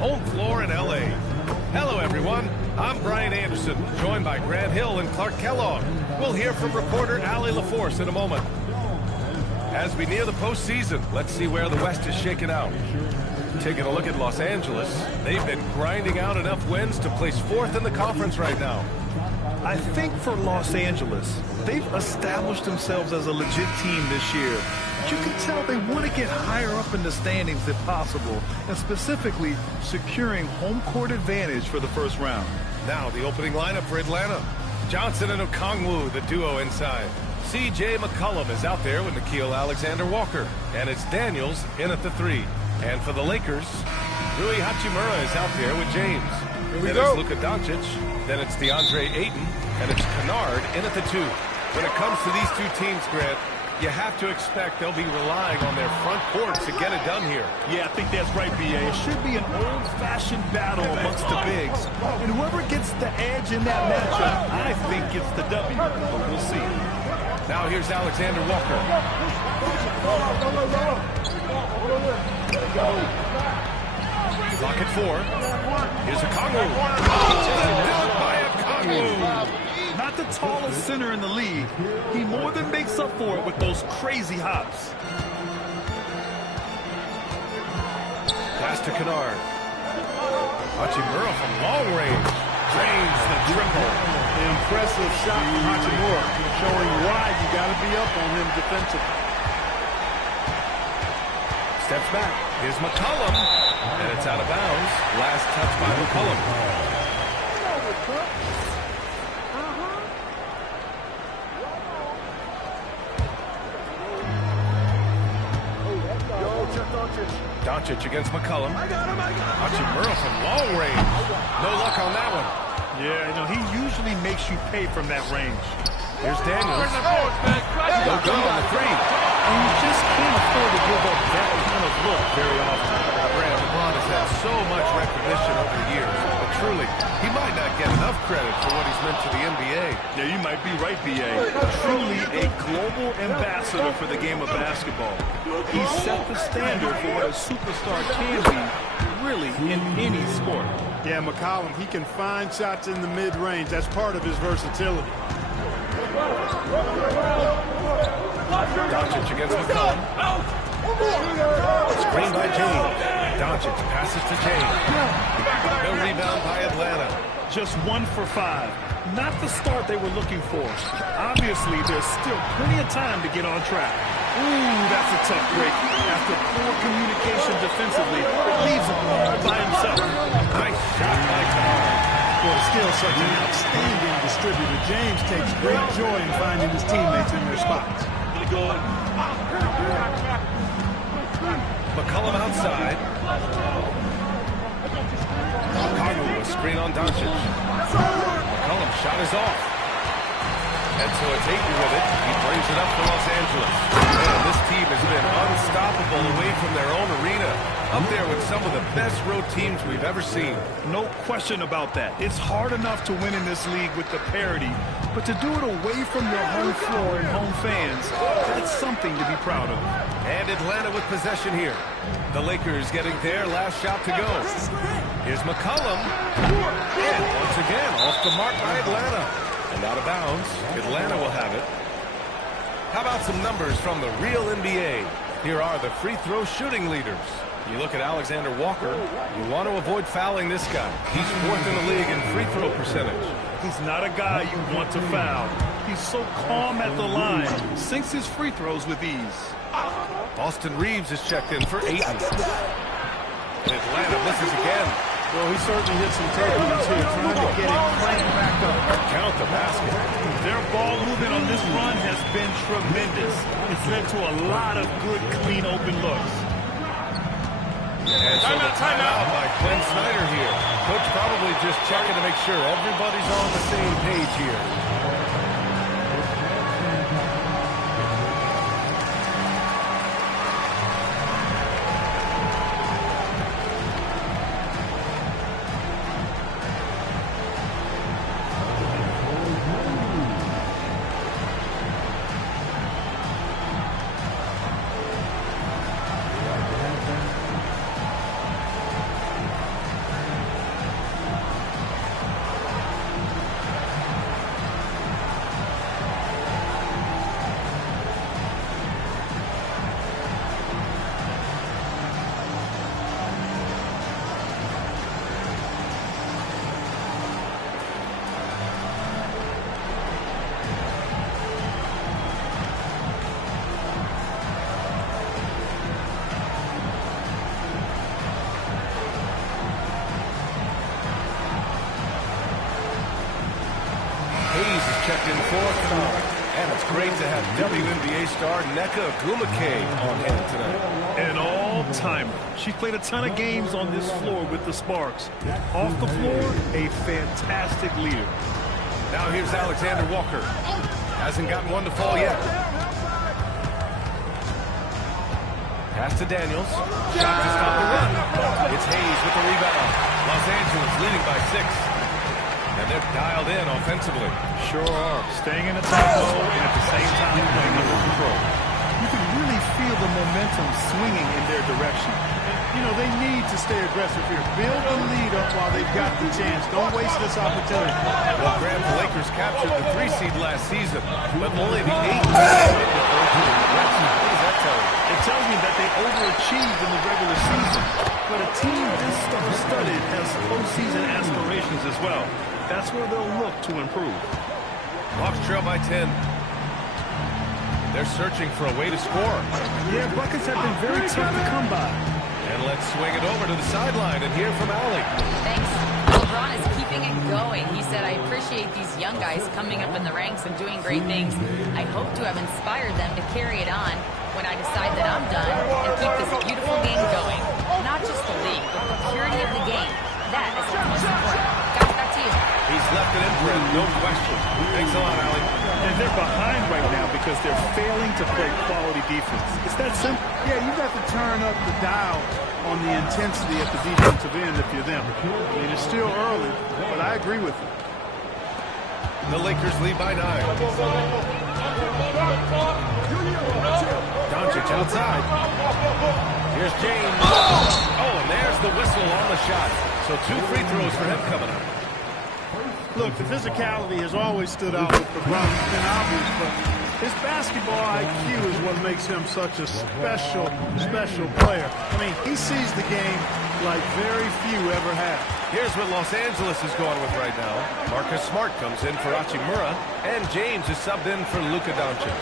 home floor in L.A. Hello, everyone. I'm Brian Anderson, joined by Grant Hill and Clark Kellogg. We'll hear from reporter Allie LaForce in a moment. As we near the postseason, let's see where the West is shaking out. Taking a look at Los Angeles, they've been grinding out enough wins to place 4th in the conference right now. I think for Los Angeles, they've established themselves as a legit team this year. But you can tell they want to get higher up in the standings if possible, and specifically securing home court advantage for the first round. Now the opening lineup for Atlanta. Johnson and Okongwu, the duo inside. C.J. McCollum is out there with Nickeil Alexander-Walker, and it's Daniels in at the 3. And for the Lakers, Rui Hachimura is out there with James. Then it's Luka Doncic, then it's DeAndre Ayton, and it's Kennard in at the 2. When it comes to these two teams, Grant, you have to expect they'll be relying on their front court to get it done here. Yeah, I think that's right, B.A. It should be an old-fashioned battle amongst the bigs. And whoever gets the edge in that matchup, I think gets the W. But we'll see. Now here's Alexander Walker. Clock at 4. Here's Okongwu. Dunk by Okongwu. Not the tallest center in the league. He more than makes up for it with those crazy hops. Pass to Kennard. Hachimura from long range. Drains the triple. The impressive shot from Hachimura, showing why you got to be up on him defensively. Steps back. Here's McCollum. And it's out of bounds. Last touch by McCollum. Doncic against McCollum. Hachimura from long range. No luck on that one. Yeah, you know, he usually makes you pay from that range. Here's Daniels. No good on the 3. And you just can't afford to give up that kind of look very often. Grant, LeBron has had so much recognition over the years, but truly, he might not get enough credit for what he's meant to the NBA. Yeah, you might be right, B.A. Truly a global ambassador for the game of basketball. He set the standard for what a superstar can be, really, in any sport. Yeah, McCollum, he can find shots in the mid-range. That's part of his versatility. Doncic against McCollum. Screen by James. Doncic passes to James. No rebound by Atlanta. Just 1 for 5. Not the start they were looking for. Obviously, there's still plenty of time to get on track. Ooh, that's a tough break. After poor communication defensively, it leaves him all by himself. Nice shot by Kennard. Well, still such an outstanding distributor. James takes great joy in finding his teammates in their spots. McCollum outside. Okongwu, a screen on Doncic. McCollum's shot is off. And so it's Ayton with it. He brings it up for Los Angeles. Man, this team has been unstoppable away from their own arena. Up there with some of the best road teams we've ever seen. No question about that. It's hard enough to win in this league with the parity, but to do it away from your home floor and home fans, that's something to be proud of. And Atlanta with possession here. The Lakers getting their last shot to go. Here's McCollum. And once again, off the mark by Atlanta. And out of bounds, Atlanta will have it. How about some numbers from the real NBA? Here are the free throw shooting leaders. You look at Alexander Walker, you want to avoid fouling this guy. He's 4th in the league in free throw percentage. He's not a guy you want to foul. He's so calm at the line, sinks his free throws with ease. Austin Reeves is checked in for Ayton. And Atlanta misses again. Well, he certainly hit some turbulence here, trying to get it cranked back up. Count the basket. Their ball movement on this run has been tremendous. It's led to a lot of good, clean, open looks. And so the timeout by Quinn Snyder here. Coach probably just checking to make sure everybody's on the same page here. checked in fourth. And it's great to have WNBA star Nneka Ogwumike on hand tonight. An all-timer. She played a ton of games on this floor with the Sparks. Off the floor, a fantastic leader. Now here's Alexander Walker. Hasn't gotten one to fall yet. Pass to Daniels. Shot to stop the run. It's Hayes with the rebound. Los Angeles leading by 6. And they're dialed in offensively. Sure are. Staying in attack mode and at the same time playing under control. You can really feel the momentum swinging in their direction. You know, they need to stay aggressive here. Build the lead up while they've got the chance. Don't waste this opportunity. Well, Grant, the Lakers captured the 3 seed last season, but only the 8 seed. What does that tell you? It tells me that they overachieved in the regular season. But a team this star-studded has postseason aspirations as well. That's where they'll look to improve. Hawks trail by 10. They're searching for a way to score. Yeah, buckets have been very tough to come by. And let's swing it over to the sideline and hear from Allie. Thanks. LeBron is keeping it going. He said, I appreciate these young guys coming up in the ranks and doing great things. I hope to have inspired them to carry it on when I decide that I'm done and keep this beautiful game going. Not just the league, but the purity of the game. That is what's most important. Guys, back to you. He's left it in for him, no question. Thanks a lot, Allie. And they're behind right now because they're failing to play quality defense. It's that simple. Yeah, you got to turn up the dial on the intensity at the defensive end if you're them. I mean, it's still early, but I agree with you. The Lakers lead by 9. Doncic outside. Here's James. Oh, and there's the whistle on the shot. So 2 free throws for him coming up. Look, the physicality has always stood out with LeBron. It's been obvious, but his basketball IQ is what makes him such a special player. I mean, he sees the game like very few ever have. Here's what Los Angeles is going with right now. Marcus Smart comes in for Hachimura, and James is subbed in for Luka Doncic.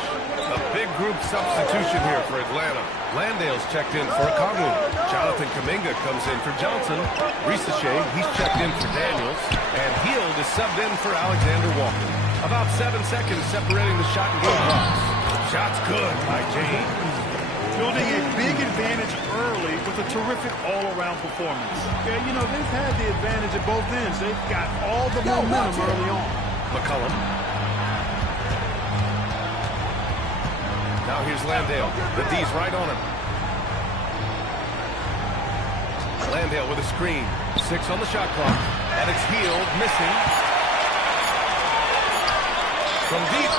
A big group substitution here for Atlanta. Landale's checked in for Okongwu. Jonathan Kuminga comes in for Johnson. Risache, he's checked in for Daniels. And Hield is subbed in for Alexander Walker. About 7 seconds separating the shot and game clocks. Shot's good by James. Building a big advantage early with a terrific all-around performance. Yeah, you know, they've had the advantage at both ends. They've got all the momentum early on. McCollum. Now here's Landale. The D's right on him. Landale with a screen. 6 on the shot clock. And it's Hield missing. From deep.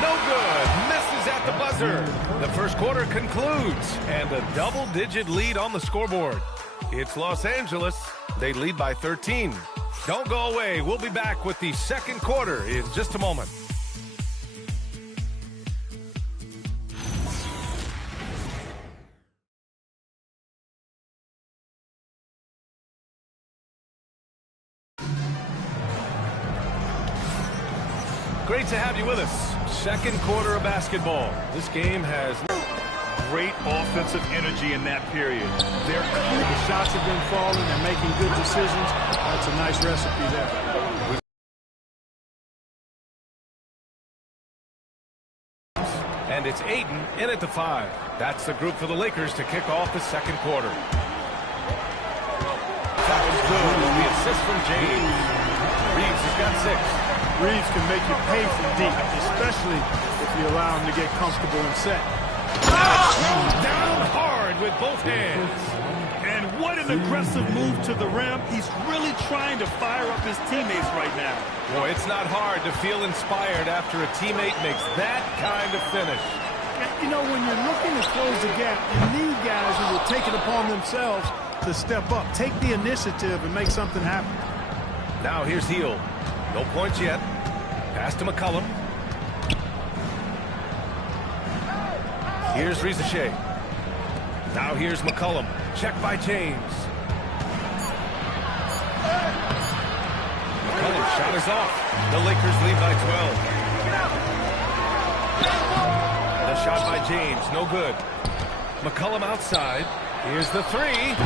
No good. Misses at the buzzer. The first quarter concludes. And a double-digit lead on the scoreboard. It's Los Angeles. They lead by 13. Don't go away. We'll be back with the second quarter in just a moment. Great to have you with us. Second quarter of basketball. This game has great offensive energy in that period. The shots have been falling. They're making good decisions. That's a nice recipe there. And it's Ayton in at the 5. That's the group for the Lakers to kick off the second quarter. That was good. The assist from James. Reeves has got 6. Reeves can make you pay from deep, especially if you allow him to get comfortable and set. Down hard with both hands. And what an aggressive move to the rim. He's really trying to fire up his teammates right now. Boy, it's not hard to feel inspired after a teammate makes that kind of finish. You know, when you're looking to close the gap, you need guys who will take it upon themselves to step up, take the initiative, and make something happen. Now here's Hield. No points yet. Pass to McCollum. Here's Risache. Now here's McCollum. Check by James. McCollum's shot is off. The Lakers lead by 12. The shot by James, no good. McCollum outside. Here's the 3.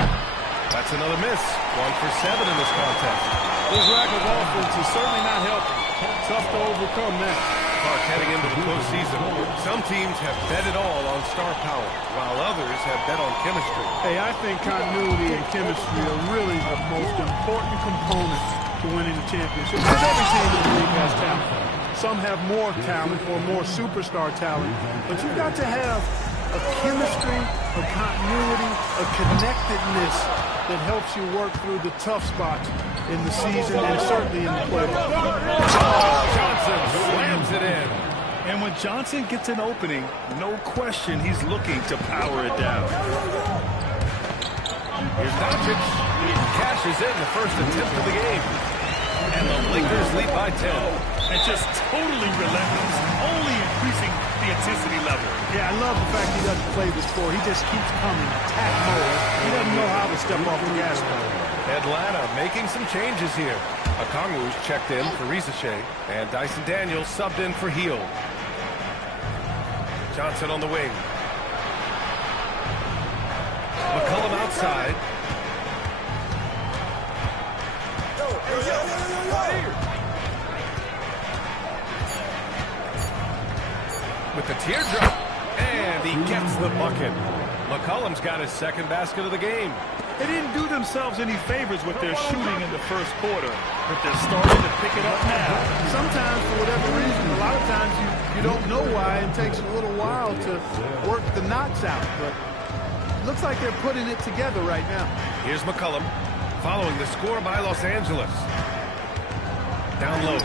That's another miss. 1 for 7 in this contest. His lack of offense is certainly not helping. Tough to overcome that. Clark, heading into the postseason, some teams have bet it all on star power, while others have bet on chemistry. Hey, I think continuity and chemistry are really the most important components to winning the championship. Because every team in the league has talent. Some have more talent or more superstar talent, but you've got to have a chemistry, a continuity, a connectedness that helps you work through the tough spots in the season and certainly in the playoffs. Johnson slams it in. And when Johnson gets an opening, no question he's looking to power it down. Here's Doncic. He cashes in the first attempt of the game. And the Lakers lead by 10. And just totally relentless, only increasing the intensity level. Yeah, I love the fact he doesn't play the score. He just keeps coming, attack mode. He doesn't know how to step off the gas pedal. Atlanta making some changes here. Okongwu's checked in for Ricochet, and Dyson Daniels subbed in for Hield. Johnson on the wing. McCollum outside. With the teardrop, and he gets the bucket. McCollum's got his second basket of the game. They didn't do themselves any favors with their shooting in the first quarter, but they're starting to pick it up now. Sometimes, for whatever reason, a lot of times you don't know why. It takes a little while to work the knots out, but it looks like they're putting it together right now. Here's McCollum, following the score by Los Angeles. Down low.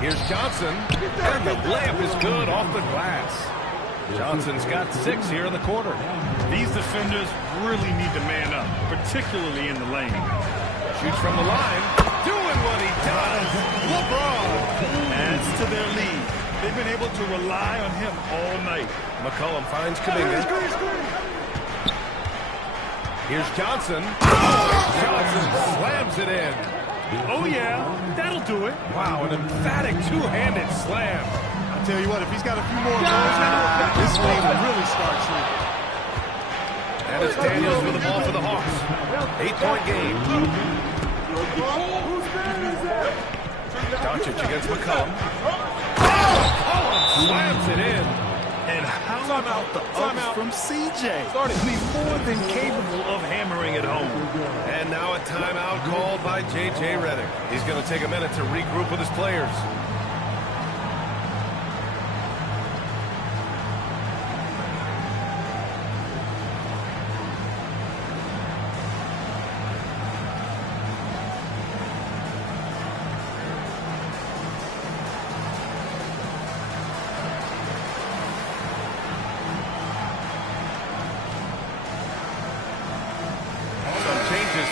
Here's Johnson, and the layup is good off the glass. Johnson's got 6 here in the quarter. These defenders really need to man up, particularly in the lane. Shoots from the line, doing what he does. LeBron adds to their lead. They've been able to rely on him all night. McCollum finds Kuminga. Here's Johnson. Johnson slams it in. Oh, yeah, that'll do it. Wow, an emphatic two-handed slam. I'll tell you what, if he's got a few more goals in it, this league will really start shrinking. And it's Daniels with the ball for the Hawks. 8-point game. Doncic against McCollum. McCollum slams it in. And how about the ups from CJ? He's more than capable of hammering it home. And now a timeout called by J.J. Redick. He's going to take a minute to regroup with his players.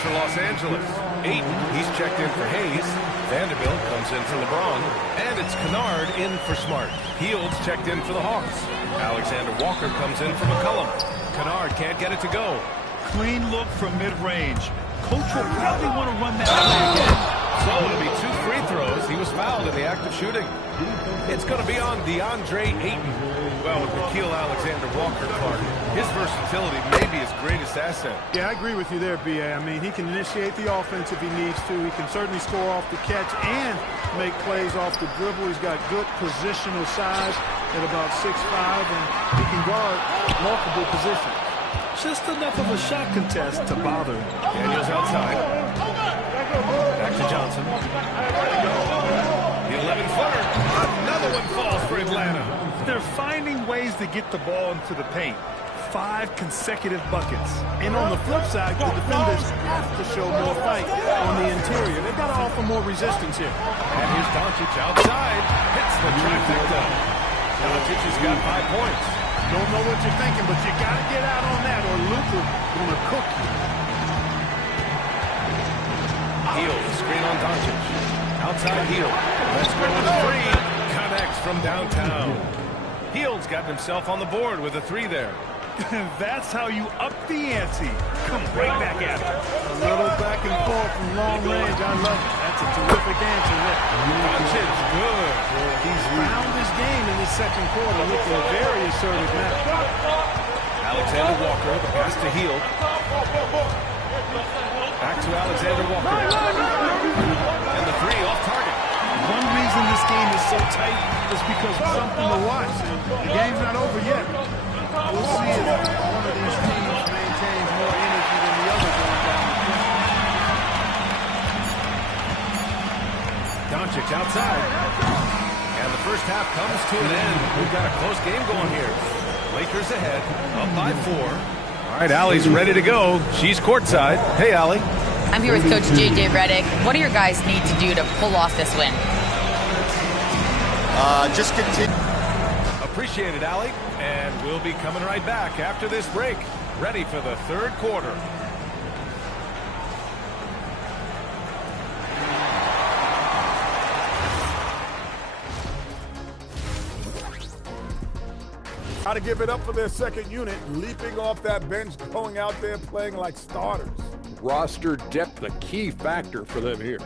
For Los Angeles. Ayton, he's checked in for Hayes. Vanderbilt comes in for LeBron. And it's Kennard in for Smart. Hield's checked in for the Hawks. Alexander Walker comes in for McCollum. Kennard can't get it to go. Clean look from mid-range. Coach will probably want to run that play again. So it'll be 2 free throws. He was fouled in the act of shooting. It's going to be on DeAndre Ayton. Well, with Nickeil Alexander-Walker, Clark, his versatility may be his greatest asset. Yeah, I agree with you there, B.A. I mean, he can initiate the offense if he needs to. He can certainly score off the catch and make plays off the dribble. He's got good positional size at about 6'5", and he can guard multiple positions. Just enough of a shot contest to bother him. Daniels outside. Back to Johnson. The 11-footer. Another one falls for Atlanta. They're finding ways to get the ball into the paint. 5 consecutive buckets. And on the flip side, the defenders have to show more fight on the interior. They've got to offer more resistance here. And here's Doncic outside. Hits the trifecta. Doncic has got 5 points. Don't know what you're thinking, but you got to get out on that or Luka going to cook you. Hield, screen on Doncic. Outside Hield. Let's go with a 3. Connects from downtown. Hield's gotten himself on the board with a 3 there. That's how you up the ante. Come right back at it. A little back and forth from long range. I love it. That's a terrific answer there. Doncic, good. He's found his game in the second quarter. Looking very assertive now. Alexander Walker, the pass to Hield. Back to Alexander Walker. And the 3 off target. One reason reason this game is so tight is because it's something to watch. The game's not over yet. We'll see if one of these teams maintains more energy than the other going down the stretch. Doncic outside. And the first half comes to an end. We've got a close game going here. Lakers ahead, up by 4. All right, Allie's ready to go. She's courtside. Hey, Allie. I'm here with Coach J.J. Redick. What do your guys need to do to pull off this win? Just continue. Appreciate it, Allie. And we'll be coming right back after this break. Ready for the third quarter. Got to give it up for their second unit, leaping off that bench, going out there playing like starters. Roster depth, a key factor for them here.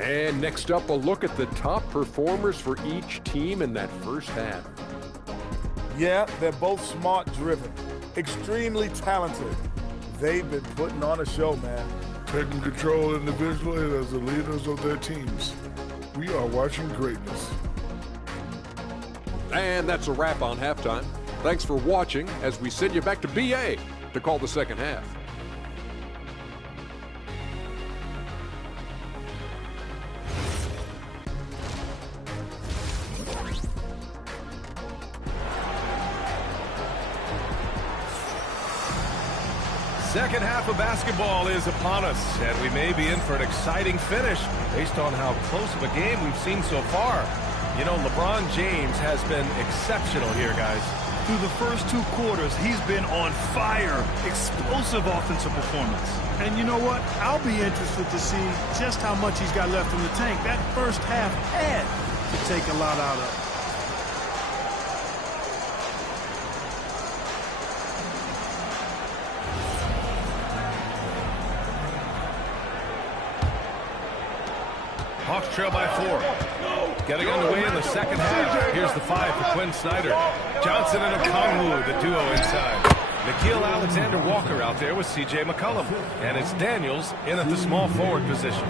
And next up, a look at the top performers for each team in that first half. Yeah, they're both smart-driven, extremely talented. They've been putting on a show, man. Taking control individually as the leaders of their teams. We are watching greatness. And that's a wrap on halftime. Thanks for watching as we send you back to BA to call the second half. Second half of basketball is upon us, and we may be in for an exciting finish based on how close of a game we've seen so far. You know, LeBron James has been exceptional here, guys. Through the first 2 quarters, he's been on fire. Explosive offensive performance. And you know what? I'll be interested to see just how much he's got left in the tank. That first half had to take a lot out of it. Hawks trail by 4. Getting underway in the second half. Here's the 5 for Quinn Snyder. Johnson and Okongwu, the duo inside. Nickeil Alexander-Walker out there with C.J. McCollum. And it's Daniels in at the small forward position.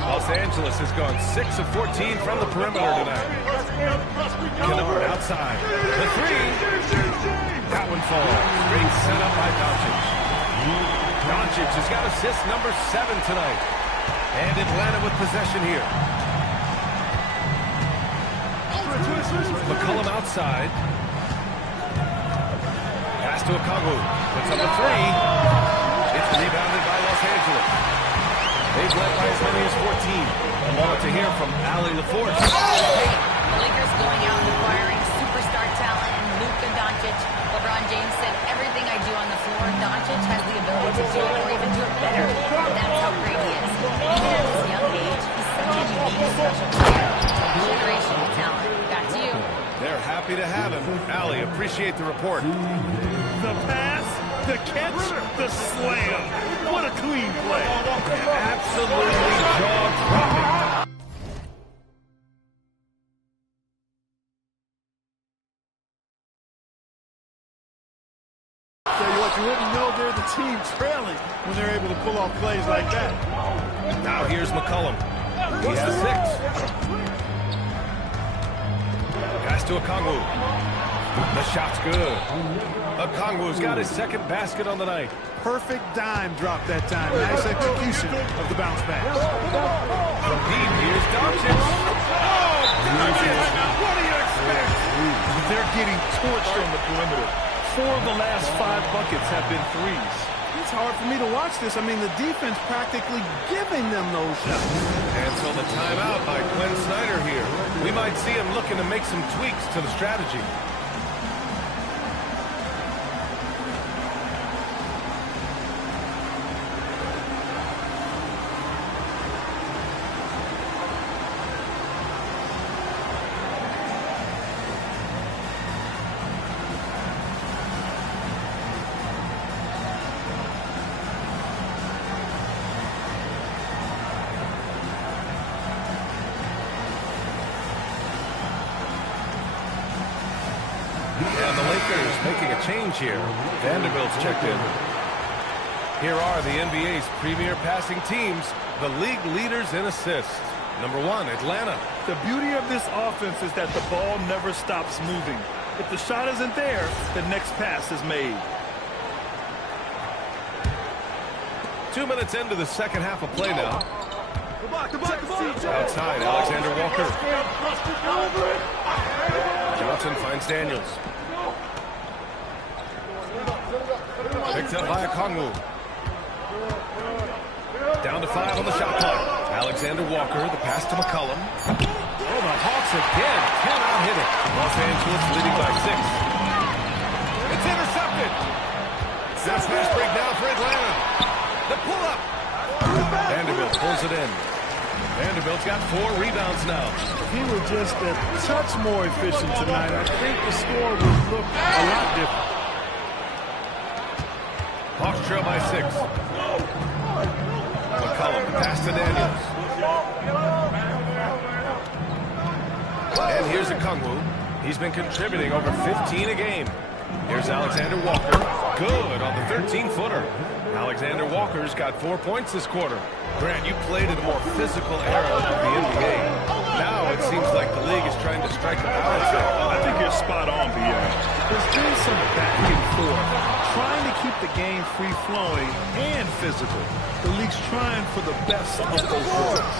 Los Angeles has gone 6 of 14 from the perimeter tonight. Kennard outside. The 3. That one falls. Great setup by Doncic. Doncic has got assist number 7 tonight. And Atlanta with possession here. McCollum outside. Pass to Okongwu. Puts up a 3. It's rebounded by Los Angeles. They've led by as many as 14. I want to hear from Allie LaForce. The Lakers going out and acquiring superstar talent in Luka Doncic. LeBron James said, everything I do on the floor, Doncic has the ability to do it or even do it better. That's how great he is. Even at his young age, he's such a unique, special player. Generational talent. Back to you. They're happy to have him. Allie, appreciate the report. The pass, the catch, the slam. What a clean play. Absolutely jaw-dropping. Tell you what, you wouldn't know they're the team trailing when they're able to pull off plays like that. Now here's McCollum. He has 6. Pass to Okongwu. The shot's good. Okongwu's got his second basket on the night. Perfect dime drop that time. Nice execution of the bounce back. From deep, here's Doncic. Oh, Doncic! What do you expect? They're getting torched on the perimeter. 4 of the last 5 buckets have been 3s. It's hard for me to watch this. I mean, the defense practically giving them those shots. And so the timeout by Quinn Snyder here. We might see him looking to make some tweaks to the strategy. And the Lakers making a change here. Vanderbilt's checked in. Here are the NBA's premier passing teams, the league leaders in assists. Number 1, Atlanta. The beauty of this offense is that the ball never stops moving. If the shot isn't there, the next pass is made. 2 minutes into the second half of play now. Outside, Alexander Walker. Johnson finds Daniels. Picked up by Okongwu. Down to 5 on the shot clock. Alexander Walker, the pass to McCollum. Oh, the Hawks again cannot hit it. Los Angeles leading by 6. It's intercepted. That's fast break now for Atlanta. The pull-up. Vanderbilt pulls it in. Vanderbilt's got 4 rebounds now. If he were just a touch more efficient tonight, I think the score would look a lot different. Hawks trail by 6. McCollum, pass to Daniels. And here's Okongwu. He's been contributing over 15 a game. Here's Alexander Walker. Good on the 13-footer. Alexander Walker's got 4 points this quarter. Grant, you played in a more physical era of the NBA. Now it seems like the league is trying to strike a balance there. I think you're spot on, Pierre. There's been some back and forth, trying to keep the game free-flowing and physical. The league's trying for the best of both worlds.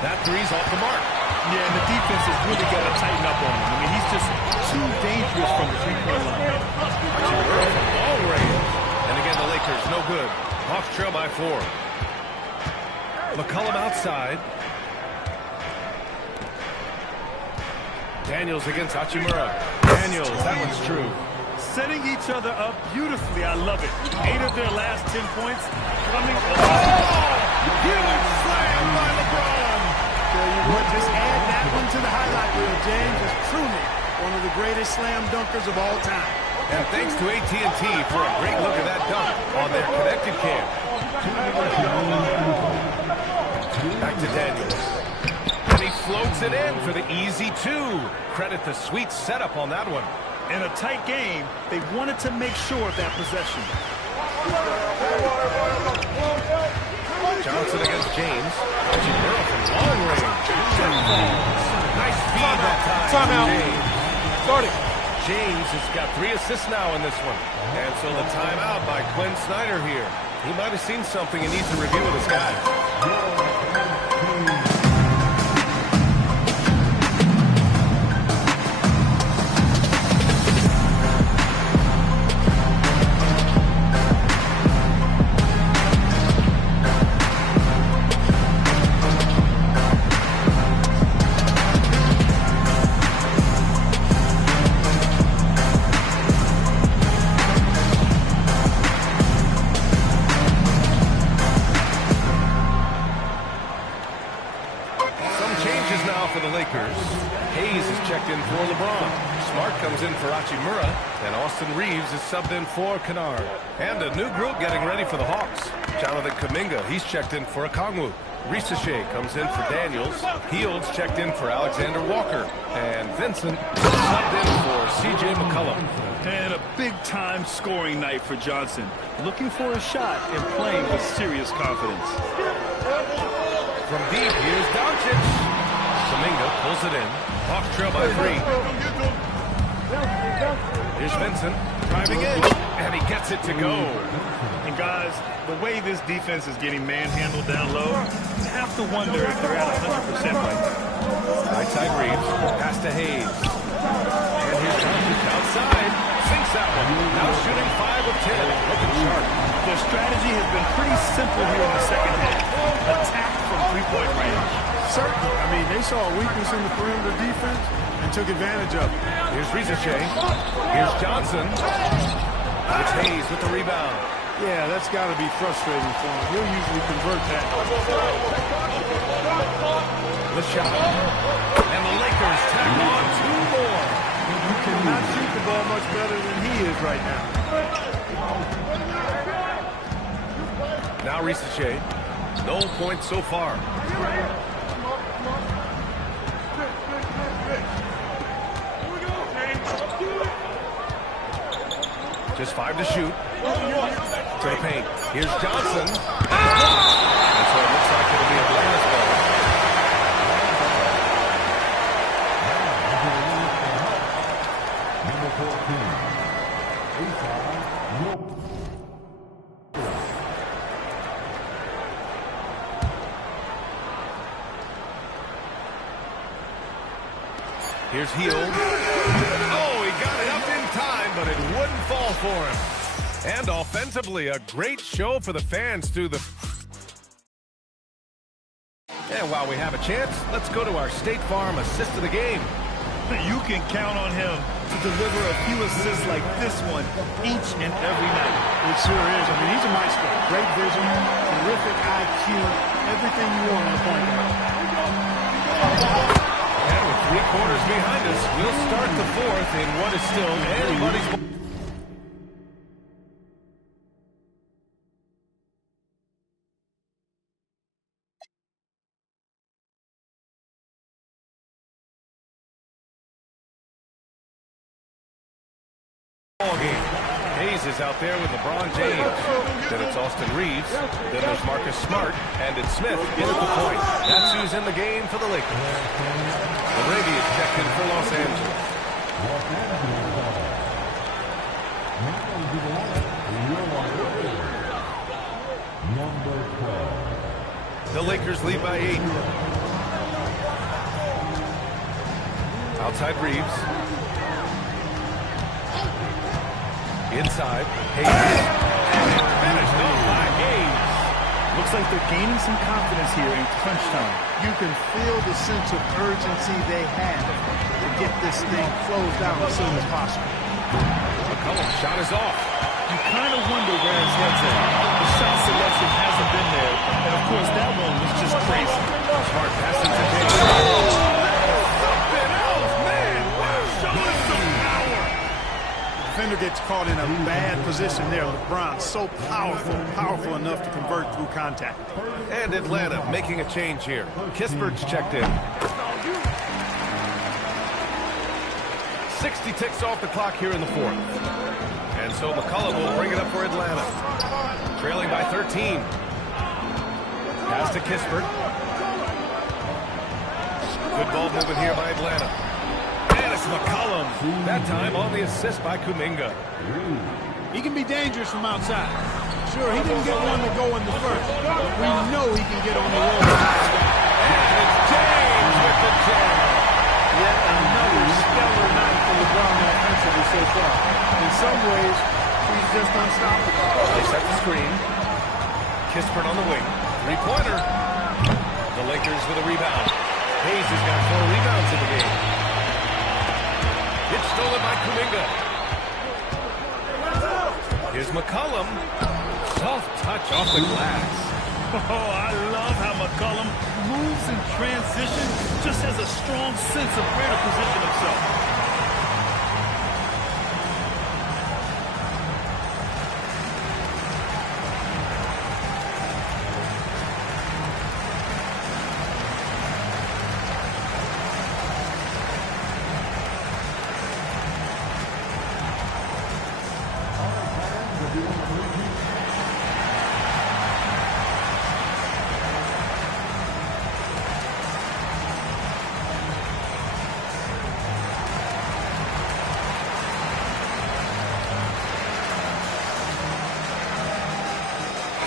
That three's off the mark. Yeah, and the defense has really got to tighten up on him. I mean, he's just too dangerous from the three-point line. Long range. And again, the Lakers, no good. Hawks trail by 4. McCollum outside. Daniels against Hachimura. Daniels, that one's true. Setting each other up beautifully. I love it. 8 of their last 10 points coming. Oh! Huge slam by LeBron. There you go. Just add that one to the highlight reel. James is truly one of the greatest slam dunkers of all time. And thanks to AT&T for a great look at that dunk on their connected cam. Back to Daniels. And he floats it in for the easy 2. Credit the sweet setup on that one. In a tight game, they wanted to make sure of that possession. Johnson against James. Hachimura from long range. Nice feed that time. Timeout. Starting. James has got 3 assists now in this one. And so the timeout by Quinn Snyder here. He might have seen something and needs to review with his guys. Subbed in for Kennard. And a new group getting ready for the Hawks. Jonathan Kuminga, he's checked in for Okongwu. Risache comes in for Daniels. Heald's checked in for Alexander Walker. And Vincent subbed in for C.J. McCollum. And a big-time scoring night for Johnson. Looking for a shot and playing with serious confidence. From deep, here's Doncic. Kuminga pulls it in. Hawks trail by 3. Here's Vincent. Driving in, and he gets it to go. And guys, the way this defense is getting manhandled down low, you have to wonder if they're at 100% right now. Right side Reeves, pass to Hayes. And here's Doncic outside, sinks that one. Now shooting 5 of 10, looking sharp. Their strategy has been pretty simple here in the second half. Attack from three-point range. Certainly. I mean, they saw a weakness in the perimeter defense and took advantage of it. Here's Risache. Here's Johnson. It's Hayes with the rebound. Yeah, that's got to be frustrating for him. He'll usually convert that. The shot. And the Lakers tack on 2 more. You cannot shoot the ball much better than he is right now. Now Risache. No points so far. Just 5 to shoot. To the paint. Here's Johnson. And so it looks like it'll be Atlanta's ball. Number 14, Here's Heald. Oh, he got it up in time, but it wouldn't fall for him. And offensively, a great show for the fans through the... And while we have a chance, let's go to our State Farm assist of the game. You can count on him to deliver a few assists like this one each and every night. It sure is. I mean, he's a maestro. Great vision, terrific IQ, everything you want in a point guard. And with 3 quarters behind us, we'll start the 4th in what is still anybody's... game. Hayes is out there with LeBron James. Then it's Austin Reeves. Then there's Marcus Smart. And it's Smith in at the point. That's who's in the game for the Lakers. Arabia is checked in for Los Angeles. The Lakers lead by 8. Outside Reeves. Inside, Hayes. And it's finished off by Hayes. Looks like they're gaining some confidence here in crunch time. You can feel the sense of urgency they have to get this thing closed out as soon as possible. McCollum's shot is off. You kind of wonder where his head's at. The shot selection hasn't been there. And, of course, that one was just crazy. Smart passing to Hayes. Something else, man. Wow, showing some power. Defender gets caught in a bad position there. LeBron so powerful enough to convert through contact. And Atlanta making a change here. Kispert's checked in. 60 ticks off the clock here in the 4th. And so McCollum will bring it up for Atlanta. Trailing by 13. Pass to Kispert. Good ball movement here by Atlanta. And it's McCollum. That time on the assist by Kuminga. He can be dangerous from outside. Sure, he didn't get one to go in the first, but we know he can get on the roll. And it's James with the jam. Yet another stellar night for LeBron offensively so far. In some ways, he's just unstoppable. They set the screen. Kispert on the wing. 3-pointer. The Lakers with a rebound. Hayes has got 4 rebounds in the game. It's stolen by Kuminga. Here's McCollum. Soft touch off the glass. Oh, I love how McCollum moves in transition, just has a strong sense of where to position himself.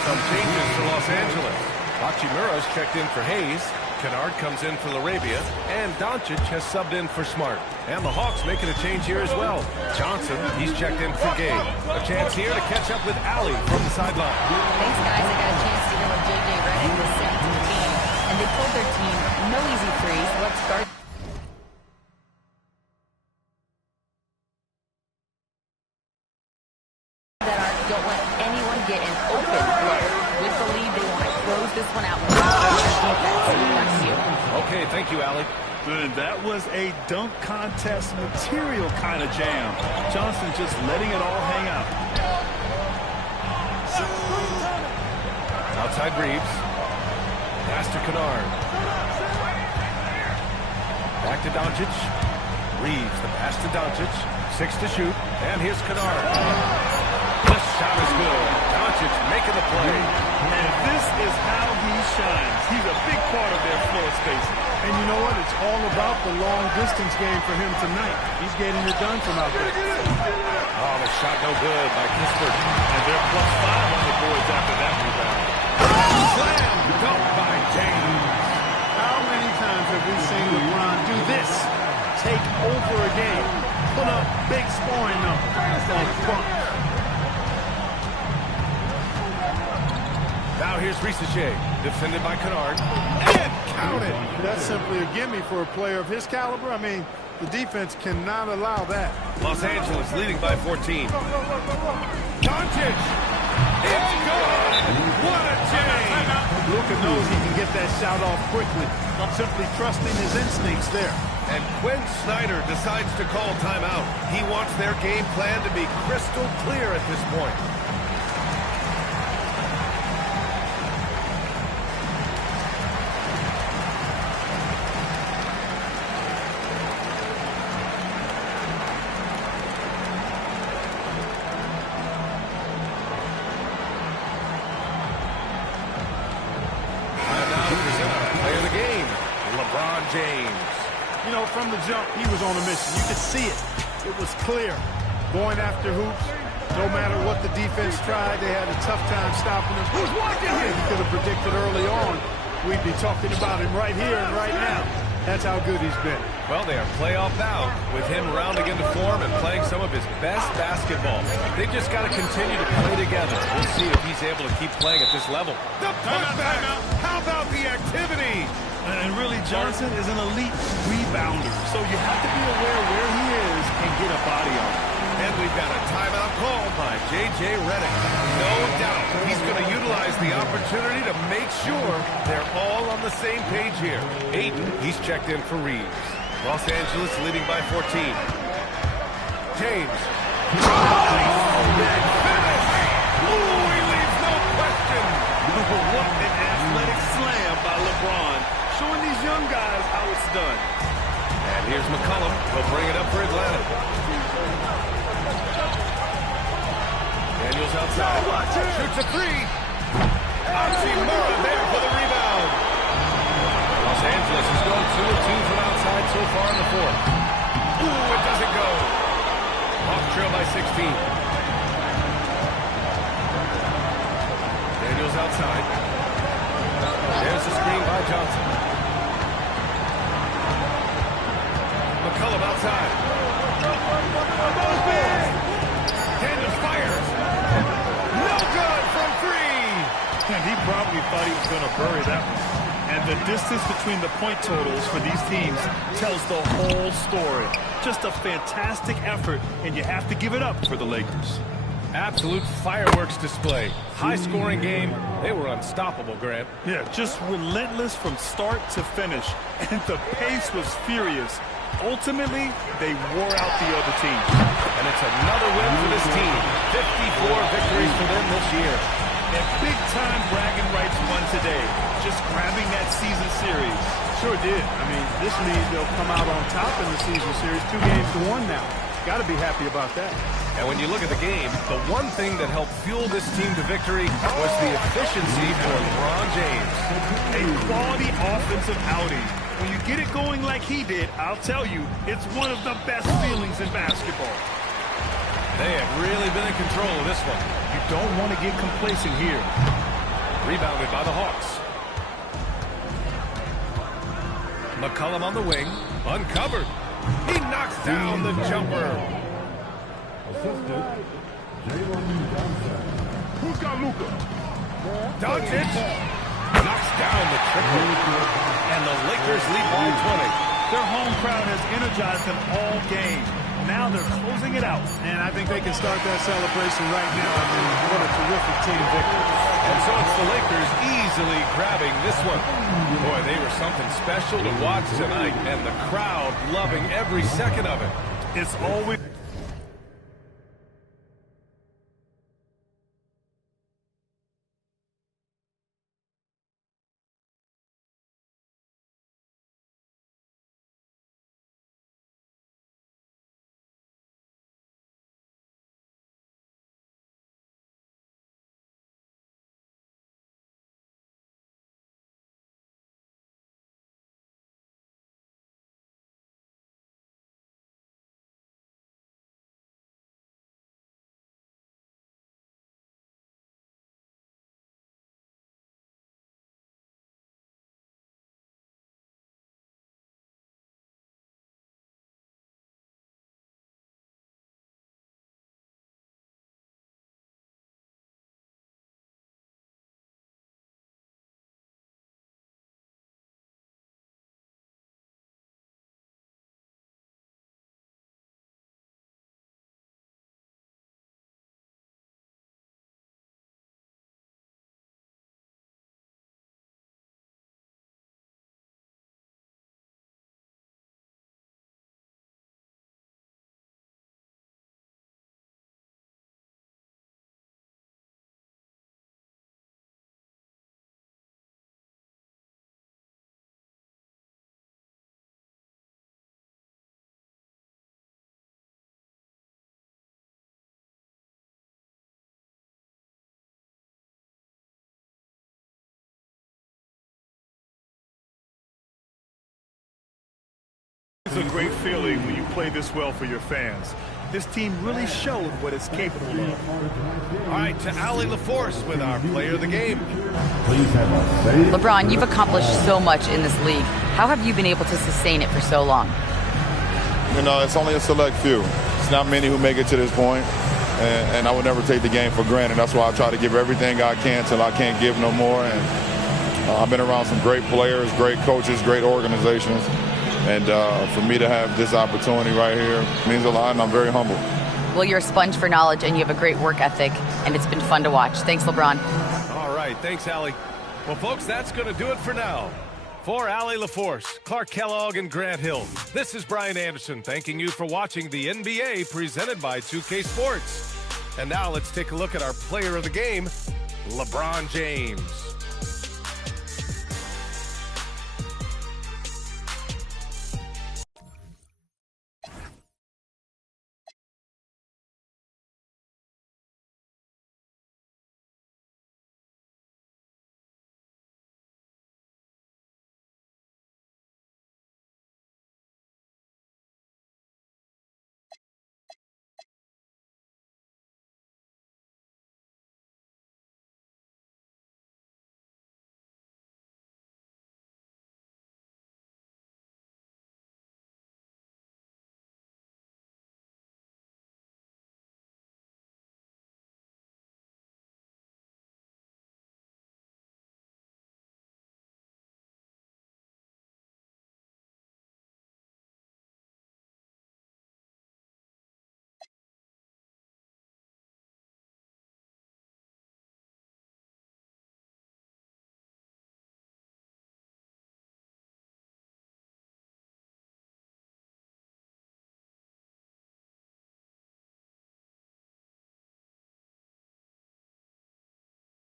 Some changes for Los Angeles. Hachimura's checked in for Hayes. Kennard comes in for Laravia. And Doncic has subbed in for Smart. And the Hawks making a change here as well. Johnson, he's checked in for Gabe. A chance here to catch up with Allie from the sideline. Thanks, guys. I got a chance to hear what J.J. Redick was saying to the team. And they told their team, no easy threes. Let's start. Don't let anyone get an open look. With the lead, they want to close this one out. Okay, thank you, Allie. Good. That was a dunk contest material kind of jam. Johnson just letting it all hang out. Outside Reeves. Pass to Kennard. Back to Doncic. Reeves, the pass to Doncic. 6 to shoot. And here's Kennard. shot is good. Doncic making the play. And this is how he shines. He's a big part of their floor spacing. And you know what? It's all about the long-distance game for him tonight. He's getting it done from out there. Oh, the shot no good by Kispert. And they're +5 on the boards after that rebound. Slam dunk by James. How many times have we seen LeBron do this? Take over a game. Put up big scoring numbers on the front. Now here's Risache, defended by Kennard, and counted. That's simply a gimme for a player of his caliber. I mean, the defense cannot allow that. Los Angeles leading by 14. Doncic! It's good! What a change! Luka knows he can get that shot off quickly. Simply trusting his instincts there. And Quinn Snyder decides to call timeout. He wants their game plan to be crystal clear at this point. James. You know, from the jump, he was on a mission. You could see it. It was clear. Going after hoops, no matter what the defense tried, they had a tough time stopping him. Who's watching him? He could have predicted early on. We'd be talking about him right here and right now. That's how good he's been. Well, they are playoff bound with him rounding into form and playing some of his best basketball. They just got to continue to play together. We'll see if he's able to keep playing at this level. The putback! How about the activity? And really, Johnson is an elite rebounder, so you have to be aware where he is and get a body on him. And we've got a timeout called by J.J. Redick. No doubt he's going to utilize the opportunity to make sure they're all on the same page here. Aiden, he's checked in for Reeves. Los Angeles leading by 14. James. Oh, big finish! Ooh, he leaves no question. What an athletic slam by LeBron, showing these young guys how it's done. And here's McCollum. He'll bring it up for Atlanta. Daniels outside. Shoots a three. Hachimura there for the rebound. Los Angeles has gone 2-2 from outside so far in the fourth. Ooh, it doesn't go. Off trail by 16. Daniels outside. There's the screen by Johnson. McCollum outside. Daniels fires. No good from three. And he probably thought he was going to bury that one. And the distance between the point totals for these teams tells the whole story. Just a fantastic effort, and you have to give it up for the Lakers. Absolute fireworks display. High-scoring game. They were unstoppable, Grant. Yeah, just relentless from start to finish. And the pace was furious. Ultimately, they wore out the other team. And it's another win for this team. 54 victories for them this year. And big-time bragging rights won today. Just grabbing that season series. Sure did. I mean, this means they'll come out on top in the season series 2-1 now. Got to be happy about that. And when you look at the game, the one thing that helped fuel this team to victory was the efficiency for LeBron James. A quality offensive outing. When you get it going like he did, I'll tell you, it's one of the best feelings in basketball. They have really been in control of this one. You don't want to get complacent here. Rebounded by the Hawks. McCollum on the wing. Uncovered. He knocks down the jumper. Who's got Luka? Doncic knocks down the triple. And the Lakers lead by 20. Their home crowd has energized them all game. Now they're closing it out. And I think they can start that celebration right now. I mean, what a terrific team victory. And so it's the Lakers easily grabbing this one. Boy, they were something special to watch tonight, and the crowd loving every second of it. It's always a great feeling when you play this well for your fans. This team really showed what it's capable of. All right, to Allie LaForce with our player of the game. LeBron, you've accomplished so much in this league. How have you been able to sustain it for so long? You know, it's only a select few. It's not many who make it to this point, and I would never take the game for granted. That's why I try to give everything I can till I can't give no more. And I've been around some great players, great coaches, great organizations. And for me to have this opportunity right here means a lot, and I'm very humble. Well, you're a sponge for knowledge, and you have a great work ethic, and it's been fun to watch. Thanks, LeBron. All right, thanks, Allie. Well, folks, that's going to do it for now. For Allie LaForce, Clark Kellogg, and Grant Hill, this is Brian Anderson thanking you for watching the NBA presented by 2K Sports. And now let's take a look at our player of the game, LeBron James.